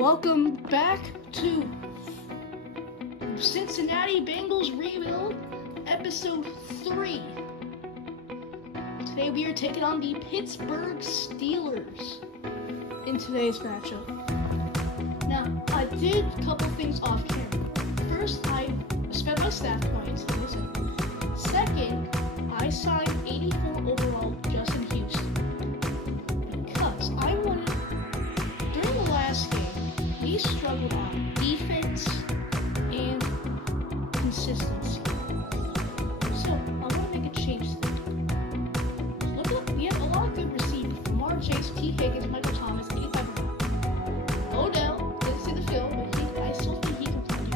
Welcome back to Cincinnati Bengals Rebuild, Episode 3. Today we are taking on the Pittsburgh Steelers in today's matchup. Now, I did a couple things off camera. First, I spent my staff points. Second, I signed 84 overall Justin Houston because I wanted, during the last game, we struggled on defense and consistency. So, I want to make a change to that. Look, we have a lot of good receivers. Lamar Chase, T. Higgins, Michael Thomas, 85 overall. Odell, didn't see the film, but I still think he can play.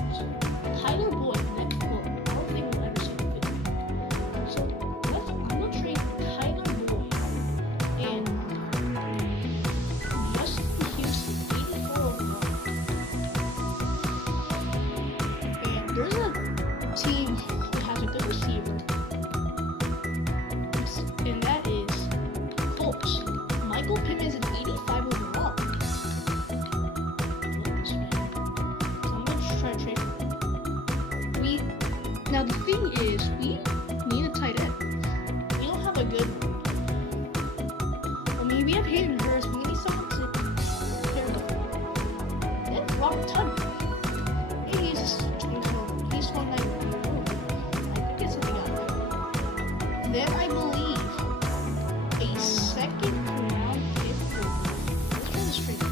Tyler Boyd, next goal. I don't think we'll ever see the video. So, I'm going to trade Tyler Boyd and Justin Houston, 84 overall. And there's a team that has a good receiver, and that is Colts. Michael Pittman is an 85 overall. I love this man. So I'm going to try to trade him. Now the thing is, we need a tight end. We don't have a good one. I mean, we have Hayden Hurst, but we need someone to pair with. And Robert Tunyon. He's 190. I could get something out of it. Then I believe a second round pick for, let's try this trade.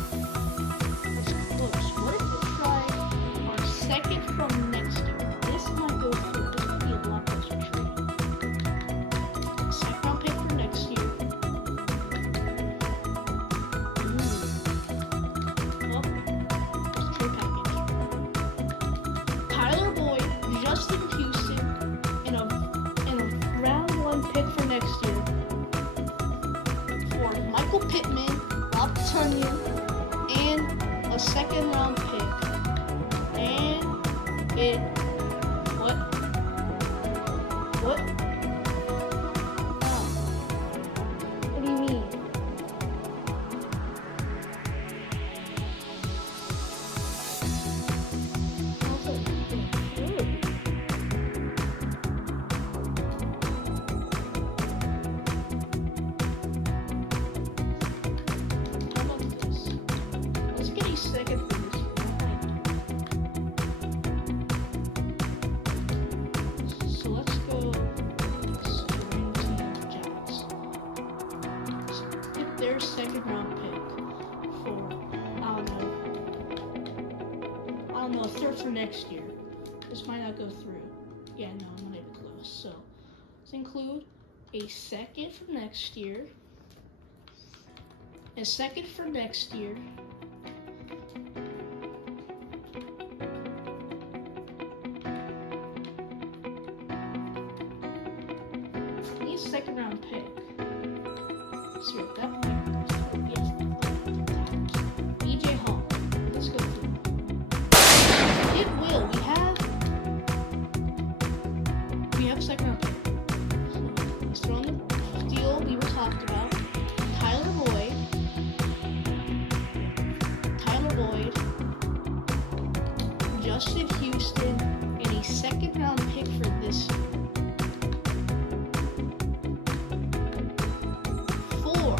That's close. What if we try our second from next year? This might go through. This might be a blockbuster trade. Second round pick for next year. Well, let's trade package. Tyler Boyd, Justin Houston, and a round 1 pick for next year. For Michael Pittman, Rob Tunyon, and a second round pick. And it, what? Oh. What do you mean? How about this? Let's get a second for this. So let's go Spring Team Jets. Get their second round pick for, I don't know, a third for next year. This might not go through. Yeah, no, I'm not even close. So let's include a second for next year. A second for next year. I need a second round pick. Let's see what that might go through. Yes, BJ Hall. Let's go through. It will. We have a second round pick. So let's throw in the deal we were talked about. Tyler Boyd, Justin Houston, and a second round pick for this year. For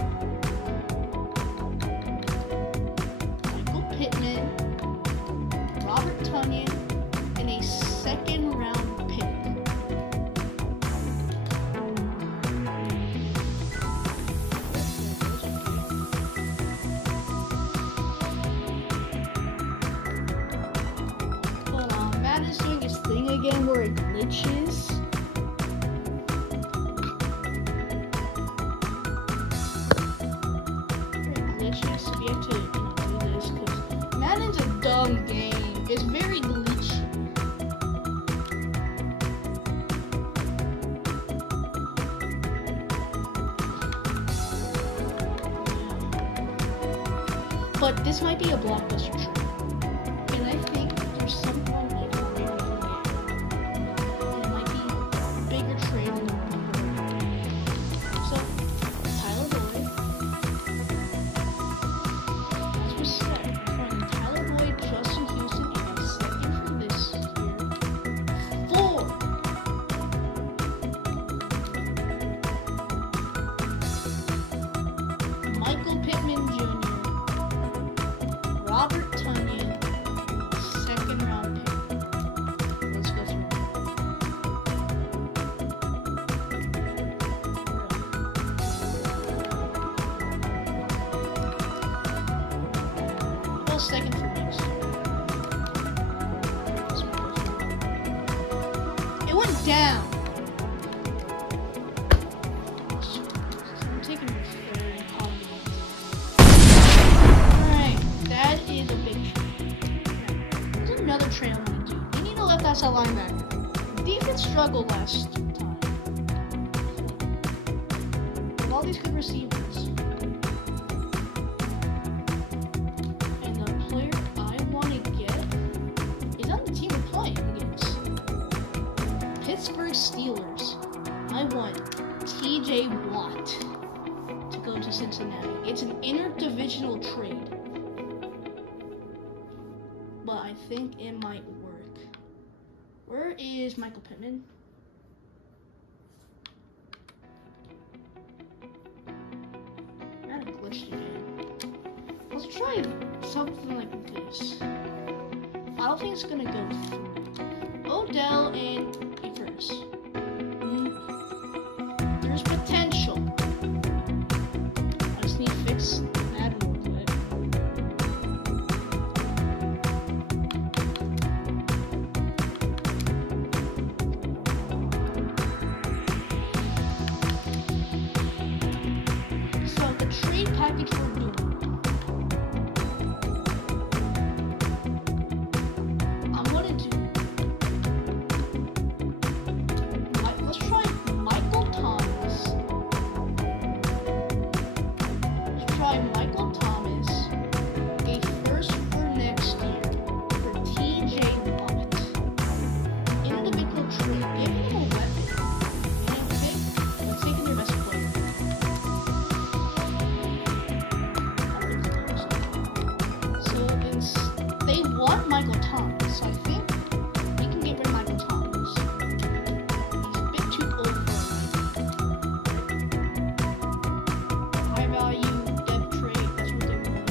Michael Pittman, Robert Tunyon, and a second round pick. Matt is doing his thing again where it glitches. So we have to do this because Madden's a dumb game. It's very glitchy. But this might be a blockbuster trade. And I think there's someone in the game. It might be a bigger trade than the one. So, Tyler Boyd. As we said, we're throwing Tyler Robert Tonyan, second round pick. Let's go through. Well, second for next. It went down. I'm taking your third comment. Alright, that is a big trade. There's another trade I want to do. We need a left outside linebacker. Defense struggled last time. With all these good receivers. And the player I want to get is on the team we're playing against. Pittsburgh Steelers. I want TJ Watt to go to Cincinnati. It's an interdivisional trade. But I think it might work. Where is Michael Pittman? That glitched again. Let's try something like this. I don't think it's gonna go through. Odell and a first. There's potential. I just need to fix that real quick. So the trade package we're doing. I'm gonna do. Let's try Michael Thomas. Let's try Michael Thomas. A first for next year for TJ Watt. Individual trade. Give him a weapon. And let's take in their best player. So they want Michael Thomas. So I think we can get rid of Michael Thomas. He's a bit too old for high value dev trade. That's what they want.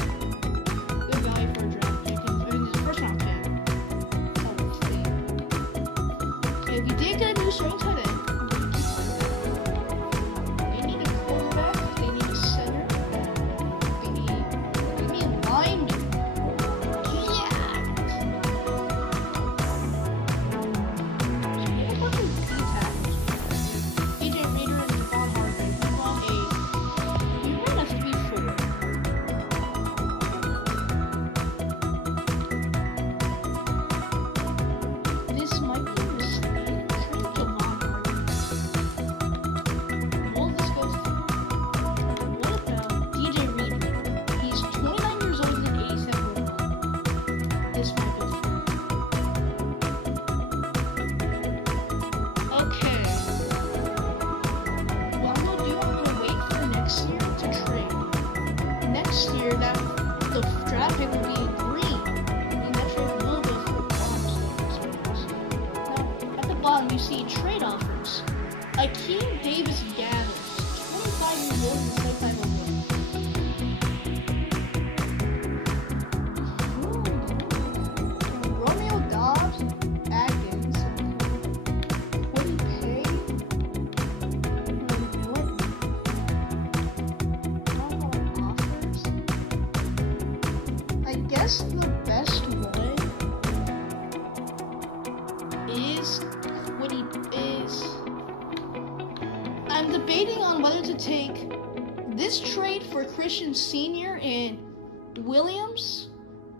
Good value for a draft pick. I mean, this is a first round pick. Okay, we did get a new starting tight end. They need a quarterback. They need a center. They need a lineman. Yeah. So we have a bunch of key tackles. DJ Reader and Devon Harvey. We run a 3-4. This might be a mistake. Trade Devon Harvey. Will this go through? What about DJ Reader? He's 29 years old and 87 overall. This might go through. Okay. What I'm gonna do, I'm gonna wait for next year to trade. Next year, that the draft pick will be green, and that trade will go through. Now, at the bottom, you see trade offers. Akeem Davis Gathers, 25 years old and 25 overall. Romeo Dobbs, Atkins, what do you pay? Offers. I guess the best one is what he is. I'm debating on whether to take this trade for Christian Sr. and Williams,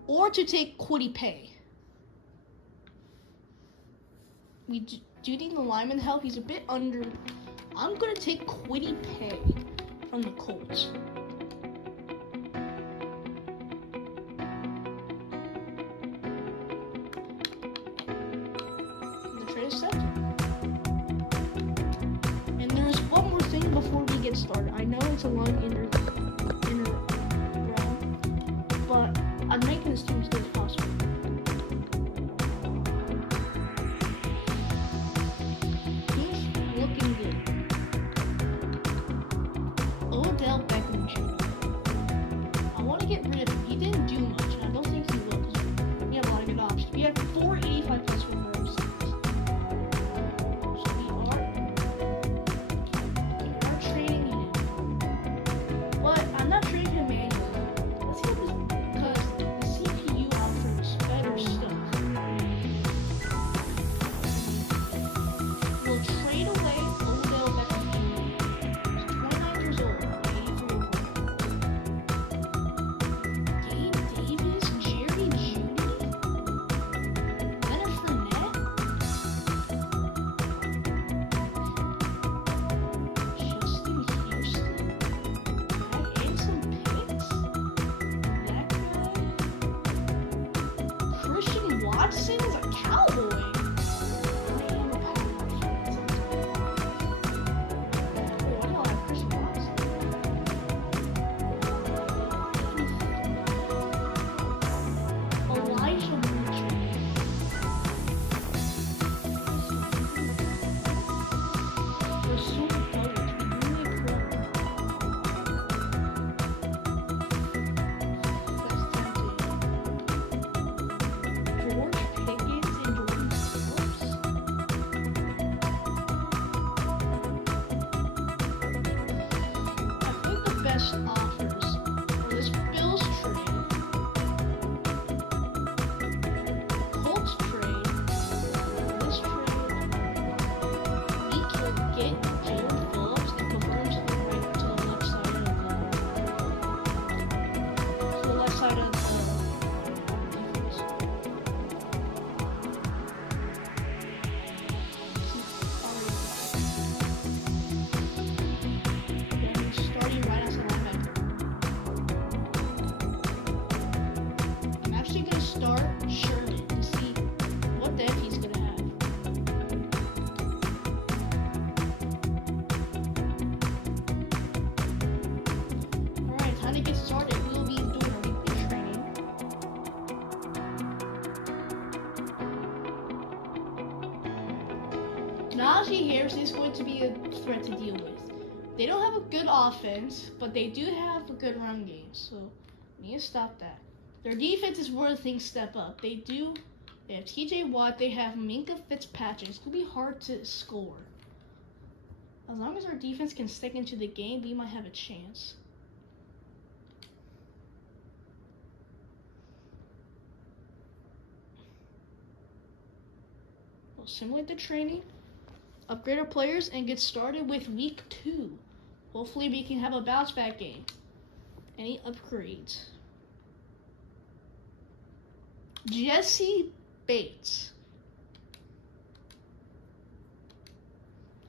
or to take Kwity Paye. We do need the lineman help. He's a bit under. I'm gonna take Kwity Paye from the Colts. The trade is accepted. And there's one more thing before we get started. I know it's a long inner round, but I'm making this team as good as possible. He's looking good. Odell Beckham Jr. I want to get rid of him. He didn't do much, and I don't think Watson's a cowboy. I am a Packers fan sometimes. Wait, why do I have Chris Watson? Elijah Mitchell. They're so good. Really cool. That's tempting. George Pickens and Jordan Phillips. I think the best offers are this Bills trade, Colts trade, this trade. We can get Jordan Phillips and convert him to the right, to the left side of defense. Starting right as a linebacker. I'm actually gonna start Sherman to see what depth he's gonna have. Alright, time to get started. We'll be doing our weekly training. Najee Harris is going to be a threat to deal with. They don't have a good offense, but they do have a good run game, so we need to stop that. Their defense is where things step up. They have TJ Watt, they have Minka Fitzpatrick. It's going to be hard to score. As long as our defense can stick into the game, we might have a chance. We'll simulate the training, upgrade our players, and get started with week 2. Hopefully we can have a bounce back game. Any upgrades? Jesse Bates.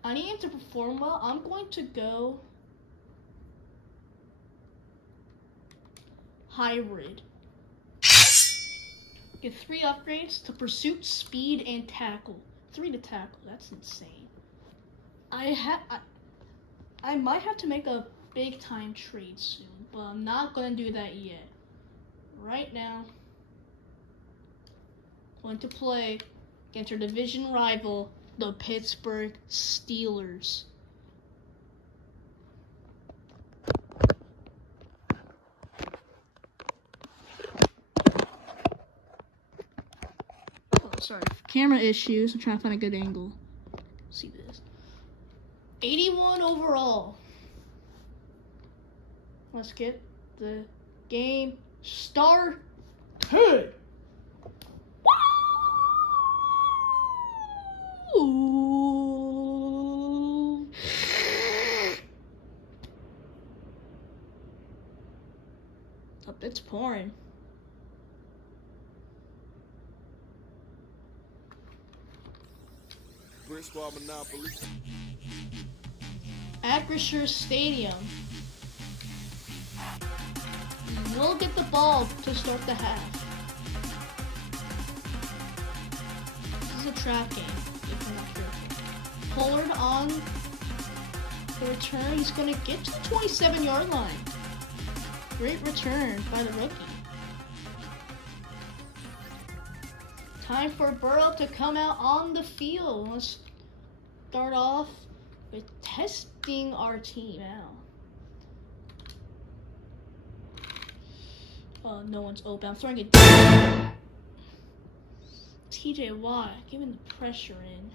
I need him to perform well. I'm going to go hybrid. Get 3 upgrades to pursuit, speed, and tackle. 3 to tackle. That's insane. I might have to make a big time trade soon, but I'm not gonna do that yet. Right now, I'm going to play against our division rival, the Pittsburgh Steelers. Oh, sorry. Camera issues. I'm trying to find a good angle. Let's see this. 81 overall. Let's get the game started. Woo! Oh, it's pouring. Squad Monopoly. Acrisure Stadium. We'll get the ball to start the half. This is a trap game, if you're not careful. Pollard on the return. He's going to get to the 27-yard line. Great return by the rookie. Time for Burrow to come out on the field. Let's start off with testing our team out. No one's open. I'm throwing it down. TJ Watt giving the pressure in.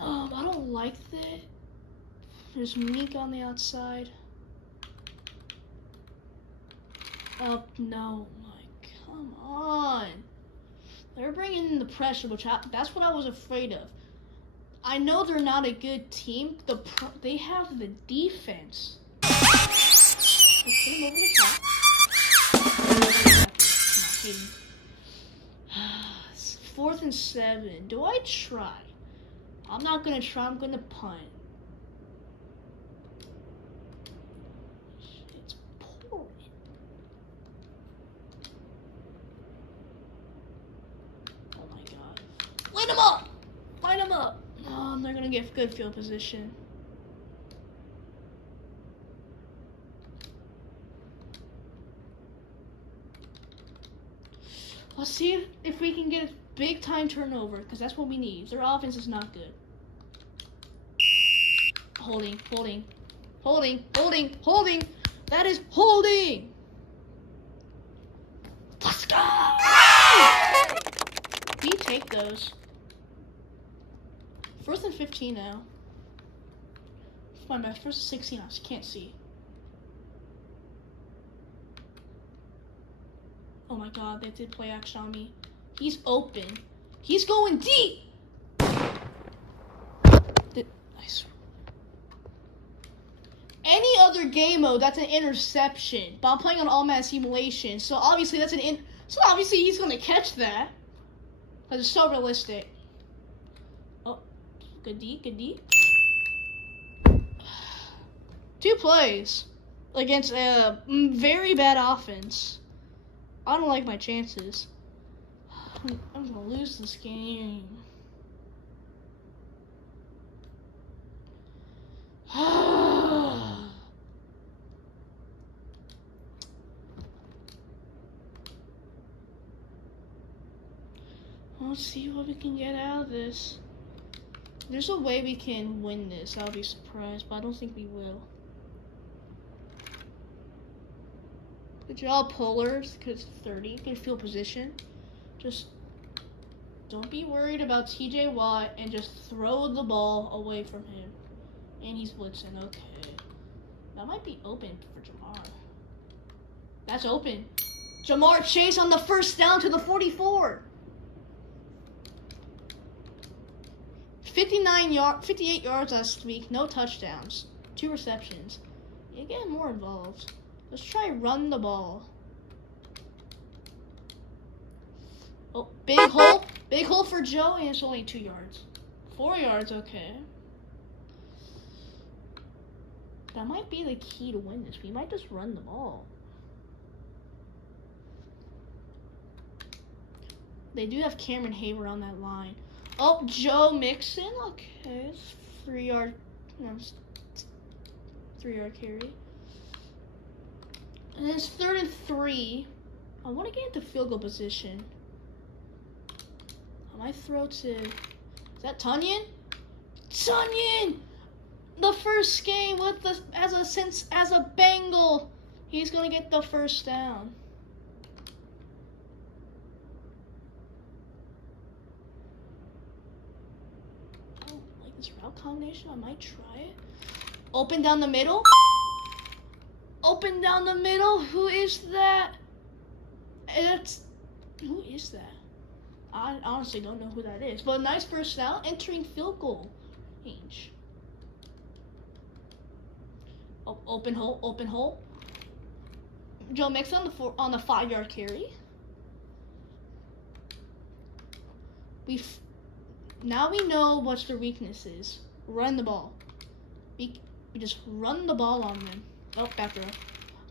I don't like that. There's Meek on the outside. No, like, come on. They're bringing in the pressure, that's what I was afraid of. I know they're not a good team. They have the defense. Let's put him over the top. Not kidding. It's 4th and 7. Do I try? I'm not gonna try. I'm gonna punt. gonna get good field position. Let's see if we can get a big time turnover, because that's what we need. Their offense is not good. Holding. That is holding. Let's go. We take those. 1st and 15 now. My bad. 1st and 16. I can't see. Oh my god, they did play action on me. He's open. He's going deep. Nice. Any other game mode, that's an interception. But I'm playing on all-man simulation, so obviously that's so obviously he's gonna catch that. Because it's so realistic. Oh, good D. 2 plays against a very bad offense. I don't like my chances. I'm gonna lose this game. Let's see what we can get out of this. There's a way we can win this. I'll be surprised, but I don't think we will. Good job, Pullers, because 30. Good field position. Just don't be worried about TJ Watt and just throw the ball away from him. And he's blitzing. Okay. That might be open for Jamar. That's open. Jamar Chase on the 1st down to the 44. 58 yards last week. No touchdowns. 2 receptions. You're getting more involved. Let's try run the ball. Oh, big hole. Big hole for Joe, and it's only 2 yards. 4 yards, okay. That might be the key to win this. We might just run the ball. They do have Cameron Hayward on that line. Oh, Joe Mixon. Okay, it's 3 yard. No, 3 yard carry. And it's 3rd and 3. I want to get into field goal position. I might throw to. Is that Tunyon? Tunyon! The first game with the as a Bengal. He's gonna get the 1st down. I don't like this route combination. I might try it. Open down the middle. Open down the middle. Who is that? Who is that? I honestly don't know who that is. But a nice first down, entering field goal range. Oh, open hole. Joe Mixon on the 5 yard carry. Now we know what their weakness is. Run the ball. We just run the ball on them. Oh, back row.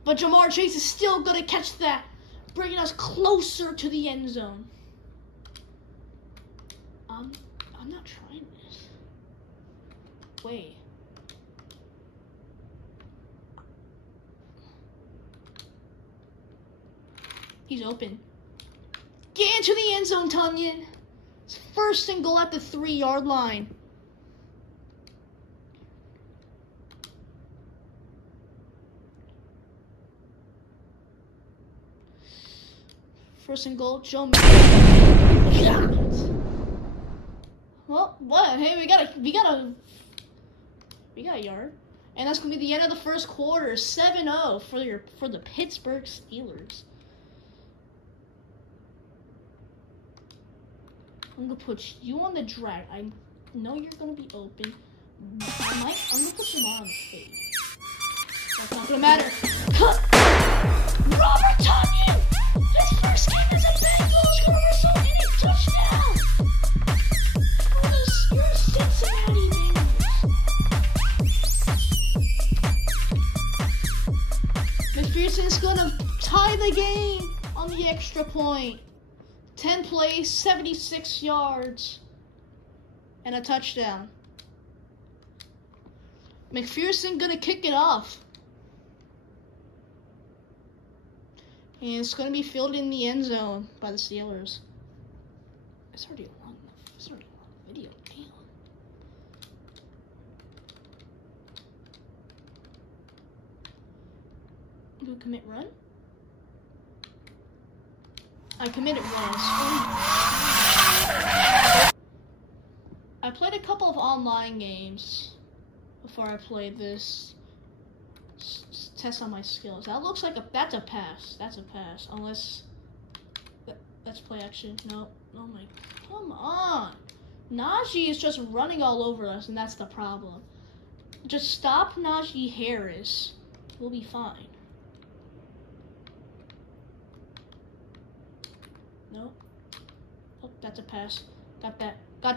But Jamar Chase is still going to catch that, bringing us closer to the end zone. I'm not trying this. Wait. He's open. Get into the end zone, Tunyon. It's 1st and goal at the 3 yard line. First and goal, Joe. Well, what? Hey, we got a yard, and that's gonna be the end of the 1st quarter. 7-0 for the Pittsburgh Steelers. I'm gonna put you on the drag. I know you're gonna be open. I'm gonna put you on the fade. That's not gonna matter. Cut. Robert Tunyon! His 1st game as a Bengals gonna result in a touchdown! You're Cincinnati Bengals. McPherson's gonna tie the game on the extra point. 10 plays, 76 yards, and a touchdown. McPherson gonna kick it off. And it's gonna be fielded in the end zone by the Steelers. It's already a long video. Damn. Do a commit run? I committed once. I played a couple of online games before I played this. Test on my skills. That looks like that's a pass. That's a pass. Unless that's play action. No. Oh my. Come on. Najee is just running all over us, and that's the problem. Just stop Najee Harris. We'll be fine. No. Oh, that's a pass. Got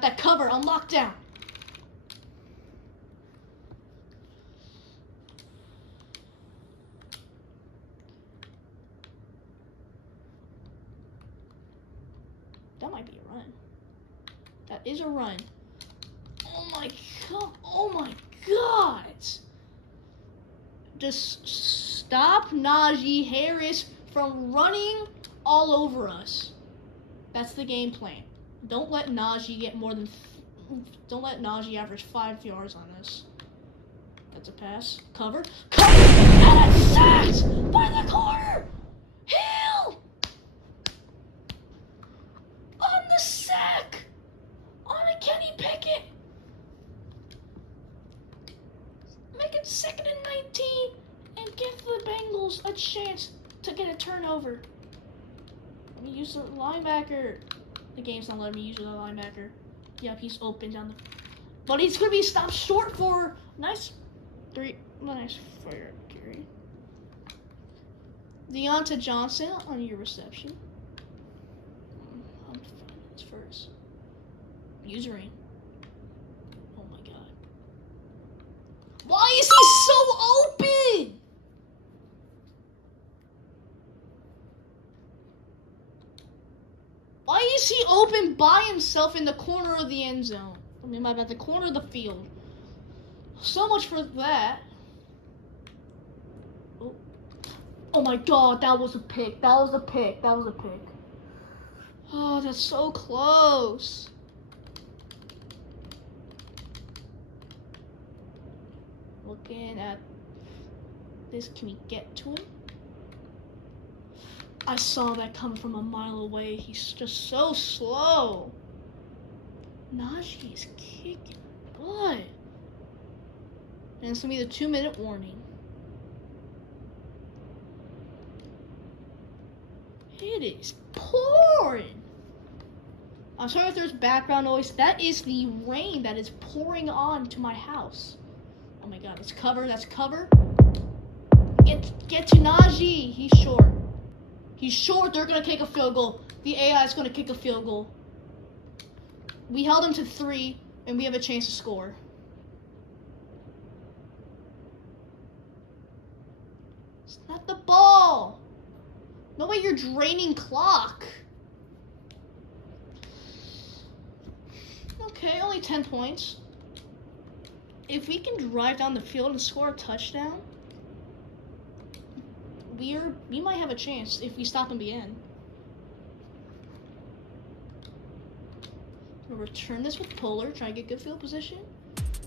that cover on lockdown. That might be a run. That is a run. Oh my god. Oh my god. Just stop Najee Harris from running all over us. That's the game plan. Don't let Najee get more than... Don't let Najee average 5 yards on us. That's a pass. Cover. Cover! And it's sacked by the corner! Hill! On the sack! On a Kenny Pickett! Make it 2nd and 19 and give the Bengals a chance to get a turnover. Let me use the linebacker. The game's not letting me use the linebacker. Yep, he's open down the... But he's going to be stopped short for... Nice 4-yard carry. Deonta Johnson on your reception. I'm fine. It's first. Usering. Oh my god. Why is he so open? Why is he open by himself in the corner of the end zone? I mean, by the corner of the field. So much for that. Oh. Oh my god, that was a pick. That was a pick. That was a pick. Oh, that's so close. Looking at this, can we get to him? I saw that come from a mile away. He's just so slow. Najee is kicking butt. And it's going to be the 2-minute warning. It is pouring. I'm sorry if there's background noise. That is the rain that is pouring on to my house. Oh my god, it's cover. That's cover. Get to Najee. He's short. He's short. They're going to kick a field goal. The AI is going to kick a field goal. We held him to 3, and we have a chance to score. It's not the ball. No way you're draining clock. Okay, only 10 points. If we can drive down the field and score a touchdown, we might have a chance if we stop in the end. We'll return this with Polar, try to get good field position,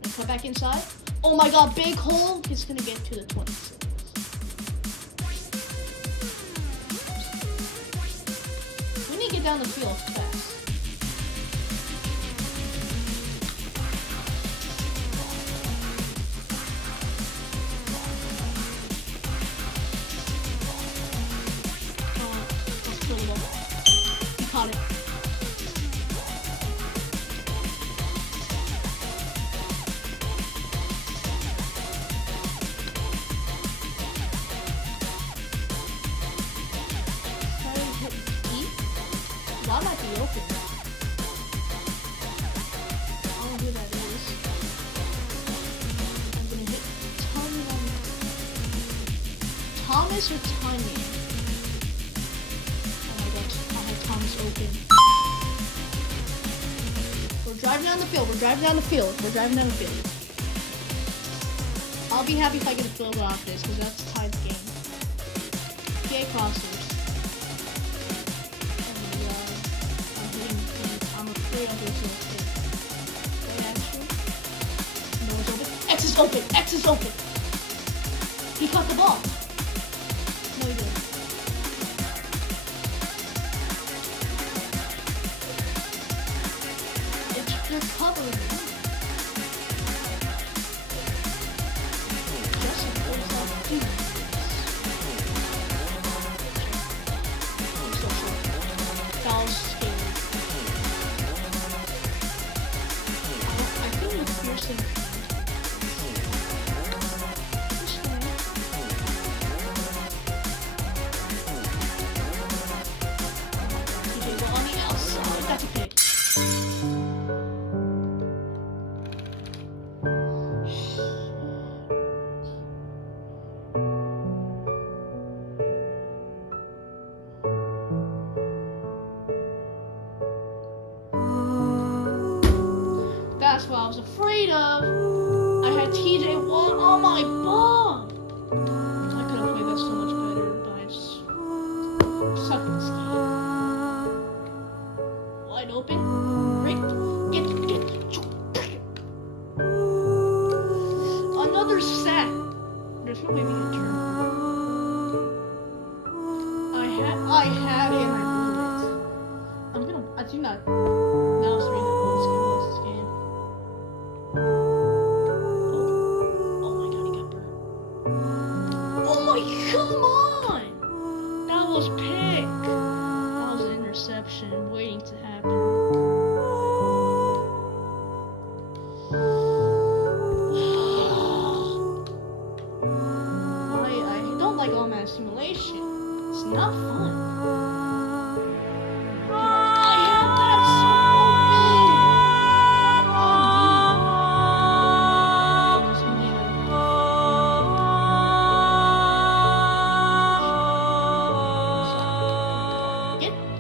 and cut back inside. Oh my god, big hole! He's gonna get to the 26. We need to get down the field fast. He caught it. That might be open. I don't know who that is. I'm gonna hit Thomas or Tanya. Oh my god, I had Thomas open. We're driving down the field. We're driving down the field. We're driving down the field. I'll be happy if I get a field goal off this, because that's a tied game. PA crossers. I'm afraid I'm going to hit. Wait, actually. No, it's open. X is open. X is open. He caught the ball. No, he didn't. They're covering it. That's what I was afraid of. I had TJ Watt on my ball. I could have played that so much better, but I just suck at this game. Wide open. Great. Get. Another sack. There's no way we can turn. I had it and I blew it. I do not. Now it's 3-0. Let's get this game. Come on! That was pick. That was an interception waiting to happen. I don't like automatic simulation. It's not fun.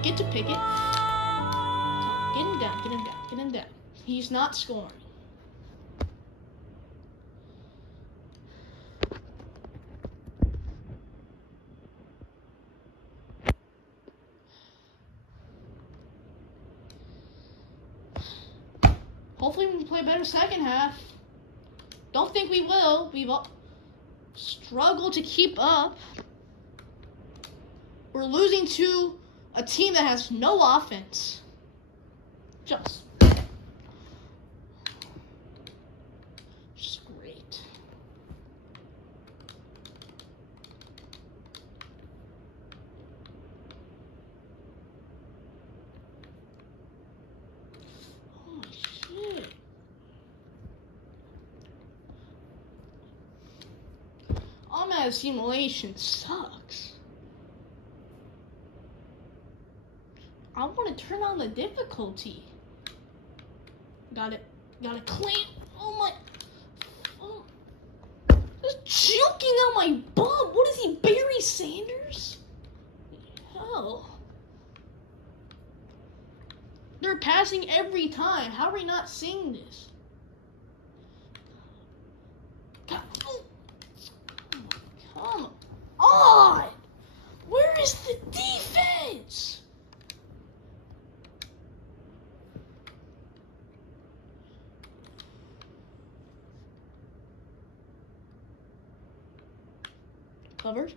Get to pick it. Get him down, get him down, get him down. He's not scoring. Hopefully we can play better second half. Don't think we will. We've struggled to keep up. We're losing to a team that has no offense. Just great. Oh shit. Automatic simulation sucks. I want to turn on the difficulty. Got it clean. Oh my. Oh. Just choking on my bum. What is he, Barry Sanders? Hell. They're passing every time. How are we not seeing this? Come on. Where is the defense? Covered.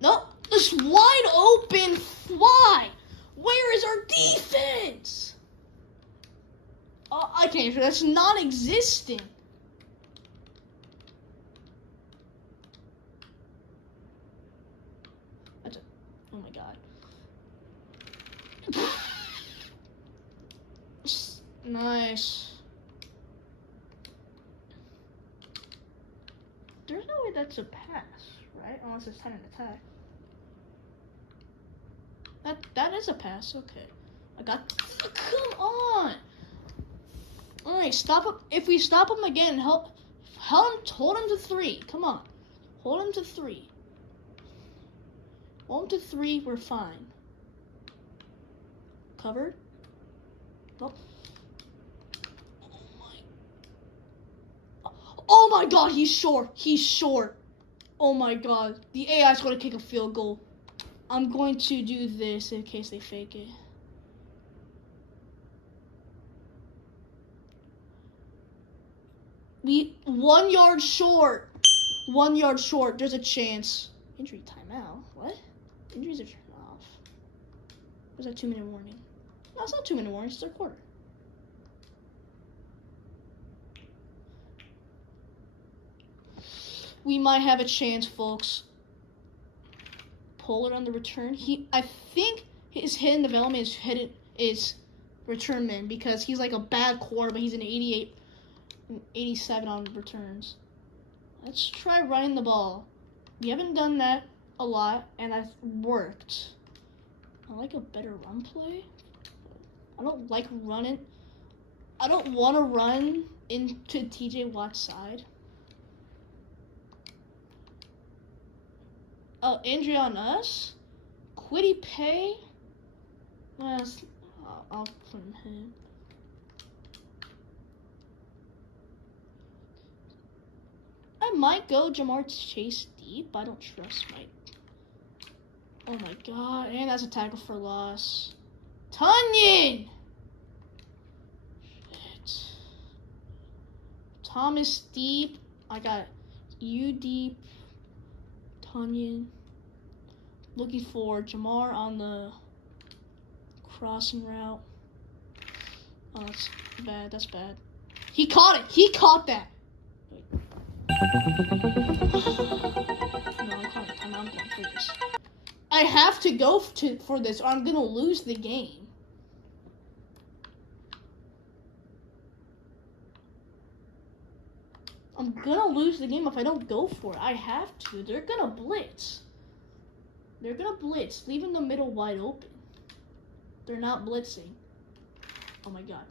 Nope. This wide open fly. Where is our defense? I can't answer. That's non-existent. Oh my god. Nice. There's no way that's a pass, right? Unless it's time to attack. That is a pass. Okay. I got. Come on. All right, stop him. If we stop him again, hold him to 3. Come on, hold him to 3. Hold him to 3. We're fine. Covered. Nope. Oh Oh my god, he's short. He's short. Oh my god. The AI's going to kick a field goal. I'm going to do this in case they fake it. We 1 yard short. 1 yard short. There's a chance. Injury timeout. What? Injuries are turned off. Where's that 2-minute warning? No, it's not 2-minute warning. It's 3rd quarter. We might have a chance, folks. Pollard on the return. I think his hidden development is return man because he's like a bad quarter, but he's an 88. 87 on returns. Let's try running the ball. We haven't done that a lot, and that's worked. I like a better run play. I don't like running. I don't want to run into TJ Watt's side. Oh, injury on us? Quiddy Pay? I'll put him. I might go Jamar Chase deep. I don't trust Mike. Oh my god. And that's a tackle for loss. Tunyon! Shit. Thomas deep. I got you deep. Tunyon. Looking for Jamar on the crossing route. Oh, that's bad. That's bad. He caught it. He caught that. No, I'm going for this. I have to go for this or I'm going to lose the game. I'm going to lose the game if I don't go for it. I have to. They're going to blitz. They're going to blitz, leaving the middle wide open. They're not blitzing. Oh my god.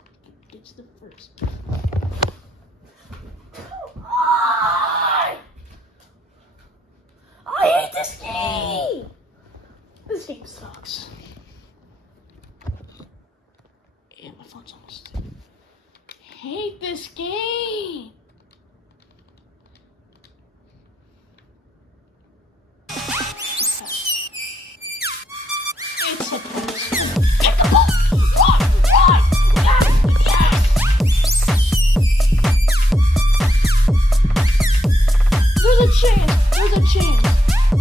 Get to the first. I hate this game! This game sucks. Yeah, my phone's almost dead. Hate this game! It's a post. Get the ball! Run! Run! Yes! Yes! There's a chance! There's a chance!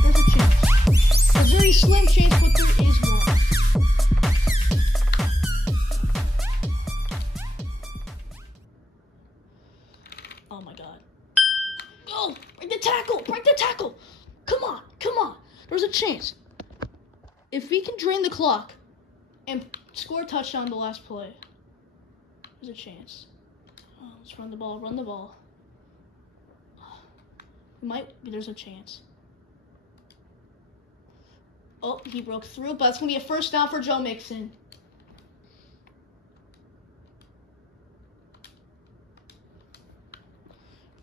There's a chance. A very slim chance, but there is one. Oh my god. Oh! Break the tackle! Break the tackle! Come on! Come on! There's a chance. If we can drain the clock and score a touchdown the last play, there's a chance. Oh, let's run the ball. Run the ball. There's a chance. Oh, he broke through, but it's going to be a first down for Joe Mixon.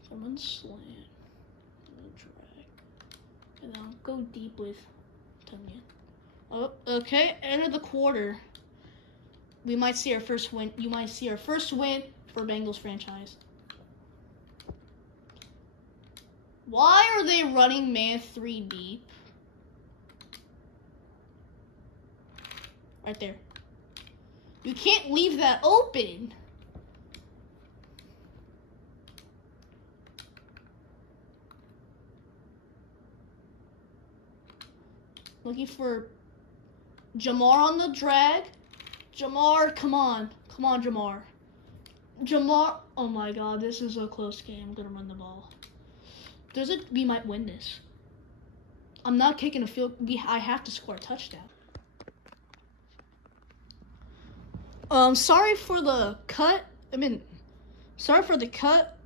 Someone slant. Drag. And I'll go deep with Tunyon. Oh, okay. End of the quarter. We might see our first win. You might see our first win for Bengals franchise. Why are they running man 3 deep? Right there. You can't leave that open. Looking for Jamar on the drag. Jamar, come on. Come on, Jamar. Jamar. Oh my god, this is a close game. I'm going to run the ball. We might win this. I'm not kicking a field. I have to score a touchdown. Sorry for the cut. Sorry for the cut,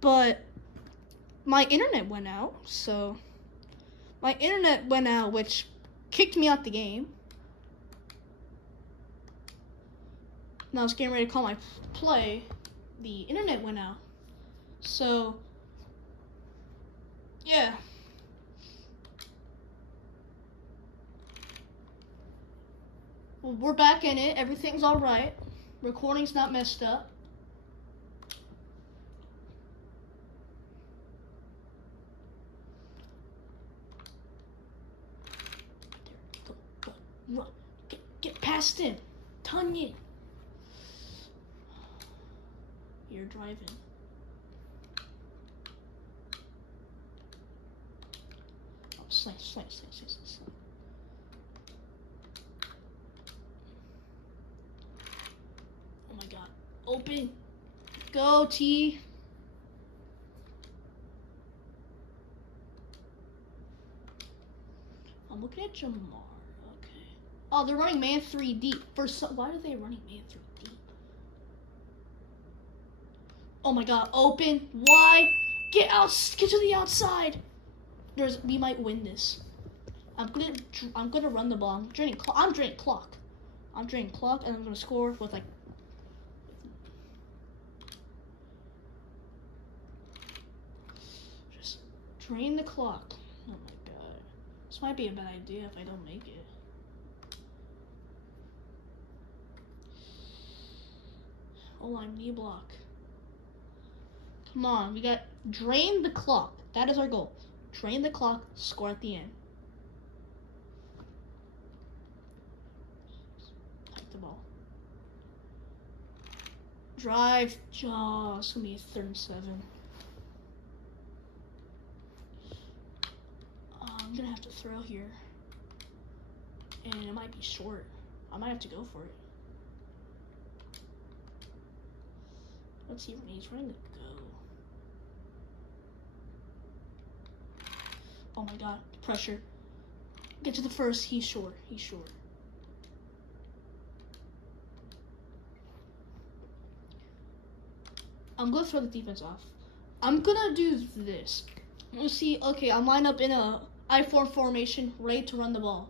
but my internet went out, so my internet went out, which kicked me out the game. Now I was getting ready to call my play. The internet went out. So, yeah. Well, we're back in it. Everything's all right. Recording's not messed up. past him. Tunyon. You're driving. Oh, slice. Oh my god. Open. Go, T. I'm looking at Jamar. Okay. Oh, they're running man 3 deep. Why are they running man 3 deep? Oh my god. Open. Wide. Get out. Get to the outside. We might win this. I'm gonna run the ball. I'm draining clock, and I'm gonna score with like. Just drain the clock. Oh my god, this might be a bad idea if I don't make it. O-line, knee block. Come on, we got drain the clock. That is our goal. Drain the clock, score at the end. Take the ball. Drive. Oh, it's gonna be a 3rd and 7. I'm gonna have to throw here. And it might be short. I might have to go for it. Let's see, he's running the go. Oh my god, pressure. Get to the first, he's short. I'm gonna throw the defense off. I'm gonna do this. We'll see, okay, I'm lined up in a I-4 formation, ready to run the ball.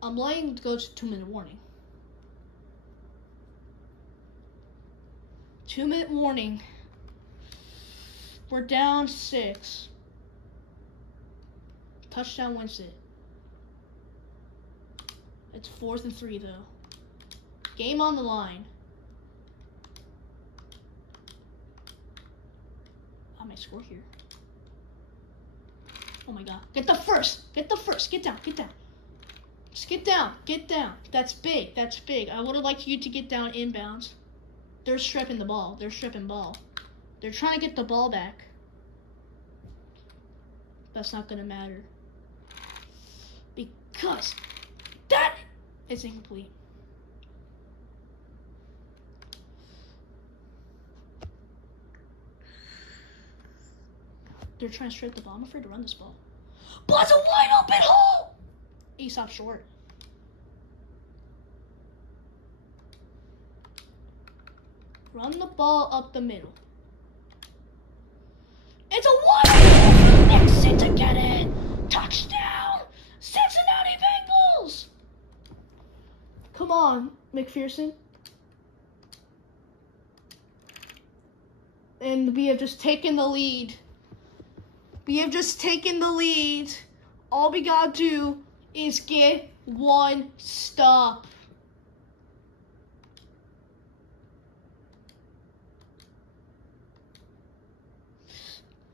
I'm letting go to 2-minute warning. 2-minute warning. We're down 6. Touchdown wins it. It's 4th and 3 though. Game on the line. I might score here. Oh my god. Get the first. Get down. Just get down. That's big. I would have liked you to get down inbounds. They're stripping the ball. They're trying to get the ball back. That's not gonna matter. Because that is incomplete. They're trying to strip the ball. I'm afraid to run this ball. But it's a wide open hole! He stopped short. Run the ball up the middle. It's a wide open Nixon to get it! Touchdown! Cincinnati Bengals! Come on, McPherson. And we have just taken the lead. All we gotta do is get 1 stop.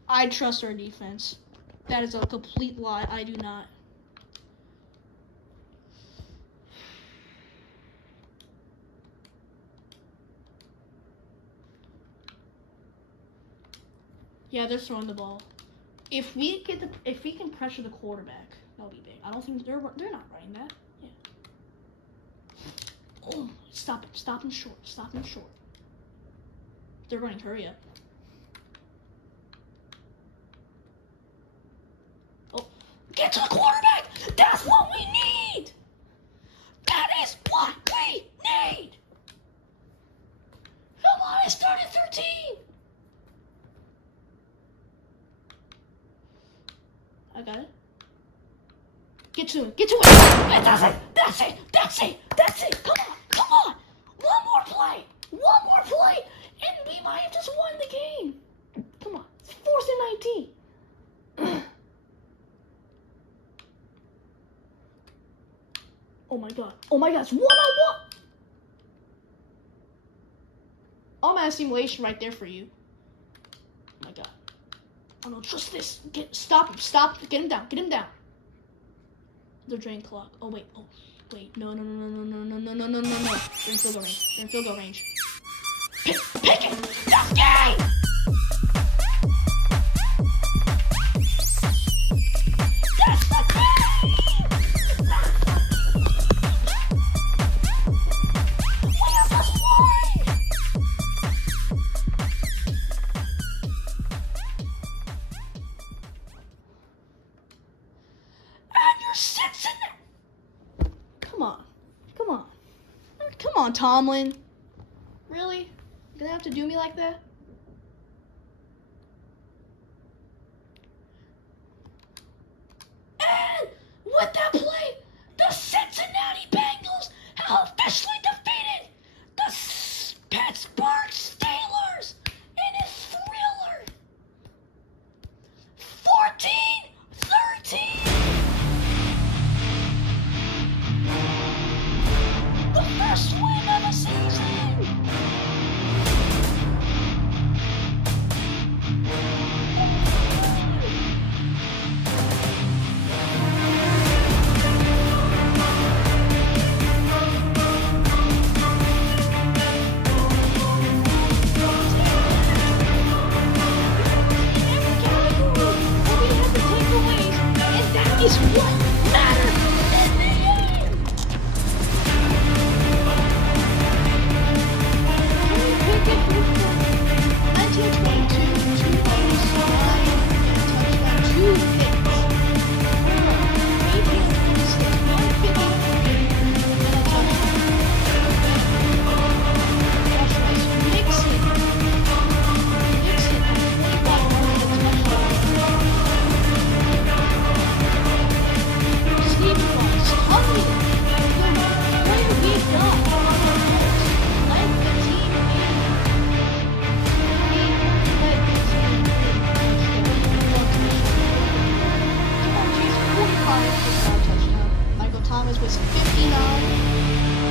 I trust our defense. That is a complete lie. I do not. Yeah, they're throwing the ball. If we can pressure the quarterback, that'll be big. I don't think they're not running that. Yeah. Oh, stop him short. They're running. Hurry up. Oh, get to the quarterback. That's what we need. That is what we need. Come on, it's 3rd and 13. I got it. Get to it. That's it. Come on. One more play. And we might have just won the game. Come on. It's 4th and 19. Oh my god. It's 1-on-1. I'm at a simulation right there for you. Oh my god. Oh no, just this. Stop him. Get him down. The drain clock. Oh wait. Oh, Wait, no. They're in field goal range. They're in field goal range. Pick it! Let's go! Cincinnati. Come on, Tomlin. Really? You gonna have to do me like that? And with that play, the Cincinnati Bengals have officially defeated the Pittsburgh Steelers in a thriller. 14-13. First win of the season! And that is what matters! Was 59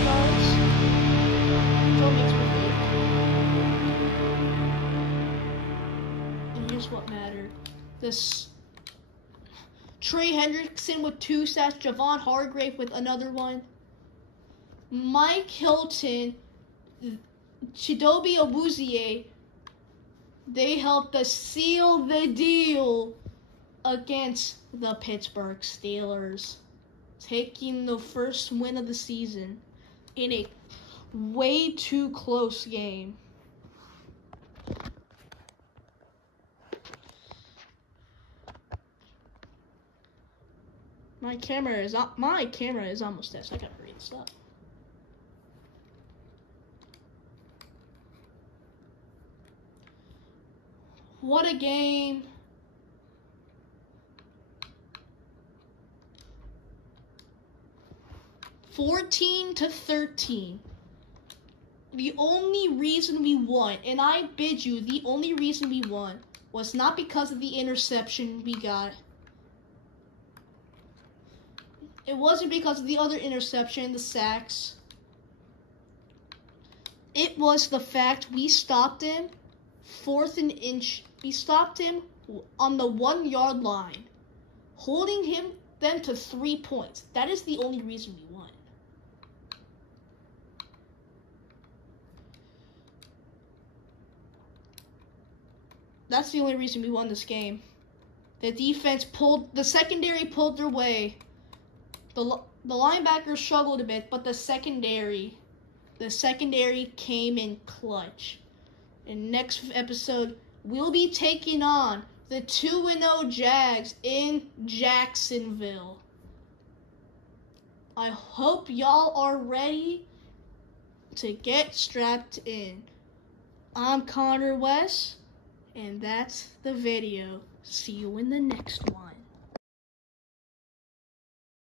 yards. And here's what mattered. This Trey Hendrickson with 2 sacks, Javon Hargrave with another one. Mike Hilton, Chidobe Awuzie, they helped us seal the deal against the Pittsburgh Steelers, taking the first win of the season in a way too close game. My camera is almost dead, so I gotta read stuff. What a game. (14-13). The only reason we won, and I bid you, the only reason we won was not because of the interception we got. It wasn't because of the other interception, the sacks. It was the fact we stopped him, 4th and inch. We stopped him on the 1-yard line, holding him then to 3 points. That is the only reason we won. That's the only reason we won this game. The secondary pulled their way. The linebackers struggled a bit, but the secondary came in clutch. In next episode, we'll be taking on the 2-0 Jags in Jacksonville. I hope y'all are ready to get strapped in. I'm Connor West, and that's the video. See you in the next one.